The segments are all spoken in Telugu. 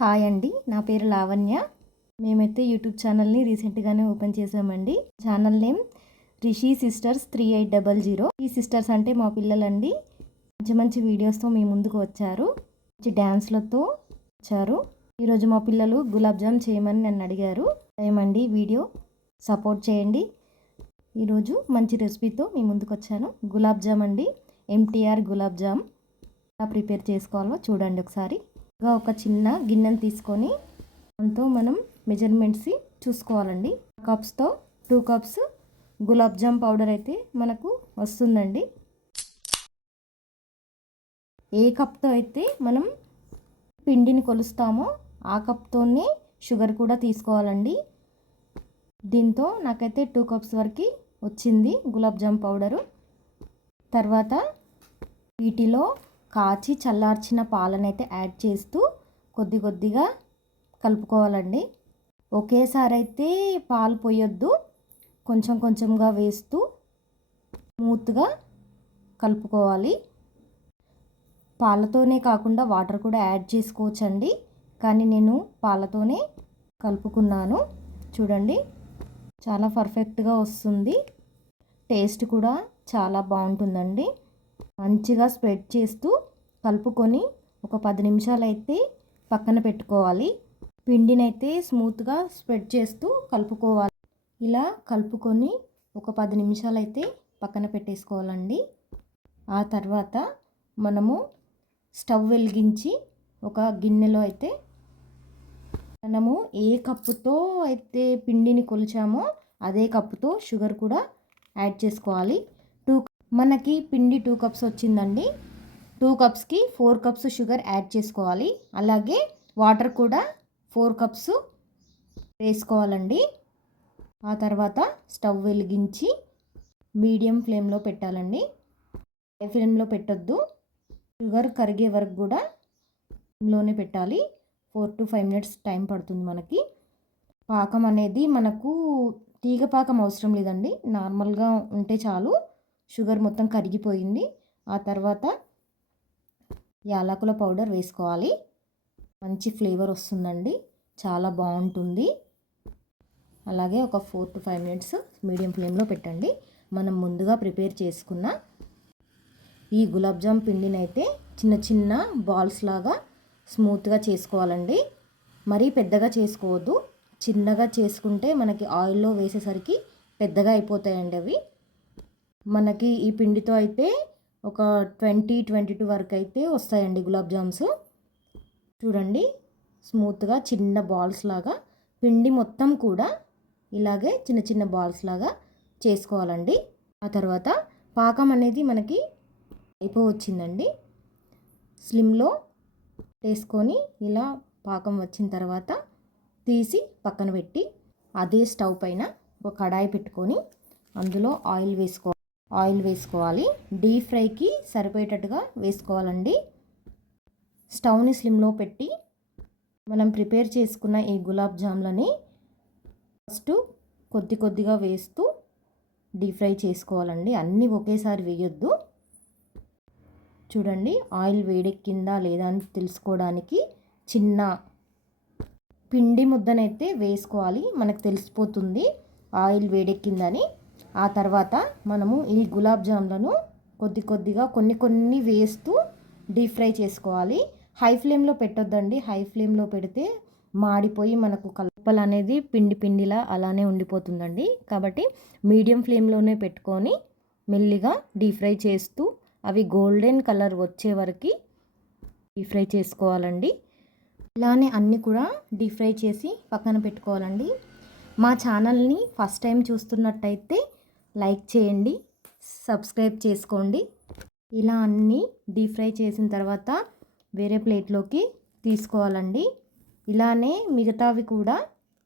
హాయ్ అండి, నా పేరు లావణ్య. మేమైతే యూట్యూబ్ ఛానల్ని రీసెంట్గానే ఓపెన్ చేసామండి. Channel name Rishi sisters 3800. ఈ సిస్టర్స్ అంటే మా పిల్లలండి. మంచి మంచి వీడియోస్తో మీ ముందుకు వచ్చారు, మంచి డ్యాన్స్లతో వచ్చారు. ఈరోజు మా పిల్లలు గులాబ్ జామ్ చేయమని నన్ను అడిగారు. ఏమండి వీడియో సపోర్ట్ చేయండి. ఈరోజు మంచి రెసిపీతో మీ ముందుకు వచ్చాను. గులాబ్ జామ్ అండి, ఎంటీఆర్ గులాబ్ జామ్ ఎలా ప్రిపేర్ చేసుకోవాలో చూడండి ఒకసారి. ఒక చిన్న గిన్నెను తీసుకొని దాంతో మనం మెజర్మెంట్స్ చూసుకోవాలండి. కప్స్తో 2 కప్స్ గులాబ్ జామ్ పౌడర్ అయితే మనకు వస్తుందండి. ఏ కప్తో అయితే మనం పిండిని కొలుస్తామో ఆ కప్తోనే షుగర్ కూడా తీసుకోవాలండి. దీంతో నాకైతే 2 కప్స్ వరకు వచ్చింది గులాబ్ జామ్ పౌడరు. తర్వాత వీటిలో కాచి చల్లార్చిన పాలనైతే యాడ్ చేస్తూ కొద్ది కొద్దిగా కలుపుకోవాలండి. ఒకేసారి అయితే పాలు పోయొద్దు, కొంచెం కొంచెంగా వేస్తూ స్మూత్గా కలుపుకోవాలి. పాలతోనే కాకుండా వాటర్ కూడా యాడ్ చేసుకోవచ్చండి, కానీ నేను పాలతోనే కలుపుకున్నాను. చూడండి, చాలా పర్ఫెక్ట్గా వస్తుంది. టేస్ట్ కూడా చాలా బాగుంటుందండి. మంచిగా స్ప్రెడ్ చేస్తూ కలుపుకొని ఒక 10 నిమిషాలు అయితే పక్కన పెట్టుకోవాలి. పిండినైతే స్మూత్గా స్ప్రెడ్ చేస్తూ కలుపుకోవాలి. ఇలా కలుపుకొని ఒక 10 నిమిషాలు అయితే పక్కన పెట్టేసుకోవాలండి. ఆ తర్వాత మనము స్టవ్ వెలిగించి ఒక గిన్నెలో అయితే మనము ఏ కప్పుతో అయితే పిండిని కొలిచామో అదే కప్పుతో షుగర్ కూడా యాడ్ చేసుకోవాలి. మనకి పిండి 2 కప్స్ వచ్చిందండి. 2 కప్స్కి 4 కప్స్ షుగర్ యాడ్ చేసుకోవాలి. అలాగే వాటర్ కూడా 4 కప్స్ వేసుకోవాలండి. ఆ తర్వాత స్టవ్ వెలిగించి మీడియం ఫ్లేమ్లో పెట్టాలండి. హై ఫ్లేమ్లో పెట్టొద్దు. షుగర్ కరిగే వరకు కూడా ఫ్లేమ్లోనే పెట్టాలి. 4 to 5 minutes టైం పడుతుంది మనకి. పాకం అనేది మనకు తీగ పాకం అవసరం లేదండి, నార్మల్గా ఉంటే చాలు. షుగర్ మొత్తం కరిగిపోయింది. ఆ తర్వాత యాలకుల పౌడర్ వేసుకోవాలి. మంచి ఫ్లేవర్ వస్తుందండి, చాలా బాగుంటుంది. అలాగే ఒక 4 to 5 minutes మీడియం ఫ్లేమ్లో పెట్టండి. మనం ముందుగా ప్రిపేర్ చేసుకున్న ఈ గులాబ్ జామ్ పిండిని అయితే చిన్న చిన్న బాల్స్ లాగా స్మూత్గా చేసుకోవాలండి. మరీ పెద్దగా చేసుకోవద్దు, చిన్నగా చేసుకుంటే మనకి ఆయిల్లో వేసేసరికి పెద్దగా అయిపోతాయండి అవి. మనకి ఈ పిండితో అయితే ఒక 20-22 వరకు అయితే వస్తాయండి గులాబ్ జామ్స్. చూడండి, స్మూత్గా చిన్న బాల్స్ లాగా పిండి మొత్తం కూడా ఇలాగే చిన్న చిన్న బాల్స్ లాగా చేసుకోవాలండి. ఆ తర్వాత పాకం అనేది మనకి అయిపోవచ్చిందండి. స్లిమ్లో వేసుకొని ఇలా పాకం వచ్చిన తర్వాత తీసి పక్కన పెట్టి అదే స్టవ్ పైన ఒక కడాయి పెట్టుకొని అందులో ఆయిల్ వేసుకోవాలి. డీప్ ఫ్రైకి సరిపోయేటట్టుగా వేసుకోవాలండి. స్టవ్ని స్లిమ్లో పెట్టి మనం ప్రిపేర్ చేసుకున్న ఈ గులాబ్ జామ్లని ఫస్ట్ కొద్ది కొద్దిగా వేస్తూ డీప్ ఫ్రై చేసుకోవాలండి. అన్నీ ఒకేసారి వేయొద్దు. చూడండి, ఆయిల్ వేడెక్కిందా లేదా అని తెలుసుకోవడానికి చిన్న పిండి ముద్దనైతే వేసుకోవాలి. మనకు తెలిసిపోతుంది ఆయిల్ వేడెక్కిందని. ఆ తర్వాత మనము ఈ గులాబ్ జామ్లను కొద్ది కొద్దిగా కొన్ని వేస్తూ డీప్ ఫ్రై చేసుకోవాలి. హై ఫ్లేమ్లో పెట్టొద్దండి. హై ఫ్లేమ్లో పెడితే మాడిపోయి మనకు కలపలు అనేది పిండిలా అలానే ఉండిపోతుందండి. కాబట్టి మీడియం ఫ్లేమ్లోనే పెట్టుకొని మెల్లిగా డీప్ ఫ్రై చేస్తూ అవి గోల్డెన్ కలర్ వచ్చే వరకు డీప్ ఫ్రై చేసుకోవాలండి. ఇలానే అన్నీ కూడా డీప్ ఫ్రై చేసి పక్కన పెట్టుకోవాలండి. మా ఛానల్ని ఫస్ట్ టైం చూస్తున్నట్టయితే లైక్ చేయండి, సబ్స్క్రైబ్ చేసుకోండి. ఇలా అన్నీ డీప్ ఫ్రై చేసిన తర్వాత వేరే ప్లేట్లోకి తీసుకోవాలండి. ఇలానే మిగతావి కూడా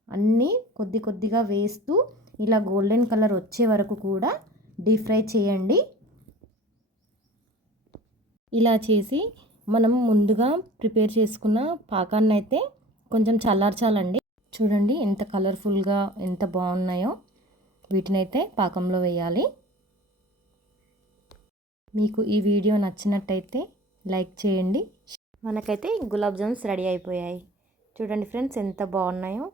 అన్నీ కొద్ది కొద్దిగా వేస్తూ ఇలా గోల్డెన్ కలర్ వచ్చే వరకు కూడా డీప్ ఫ్రై చేయండి. ఇలా చేసి మనం ముందుగా ప్రిపేర్ చేసుకున్న పాకాన్ని అయితే కొంచెం చల్లార్చాలండి. చూడండి ఎంత కలర్ఫుల్గా ఎంత బాగున్నాయో. వీటినైతే పాకంలో వేయాలి. మీకు ఈ వీడియో నచ్చినట్టయితే లైక్ చేయండి. మనకైతే గులాబ్ జామ్స్ రెడీ అయిపోయాయి. చూడండి ఫ్రెండ్స్ ఎంత బాగున్నాయో.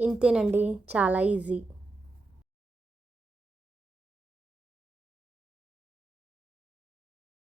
ఇంతేనండి, చాలా ఈజీ.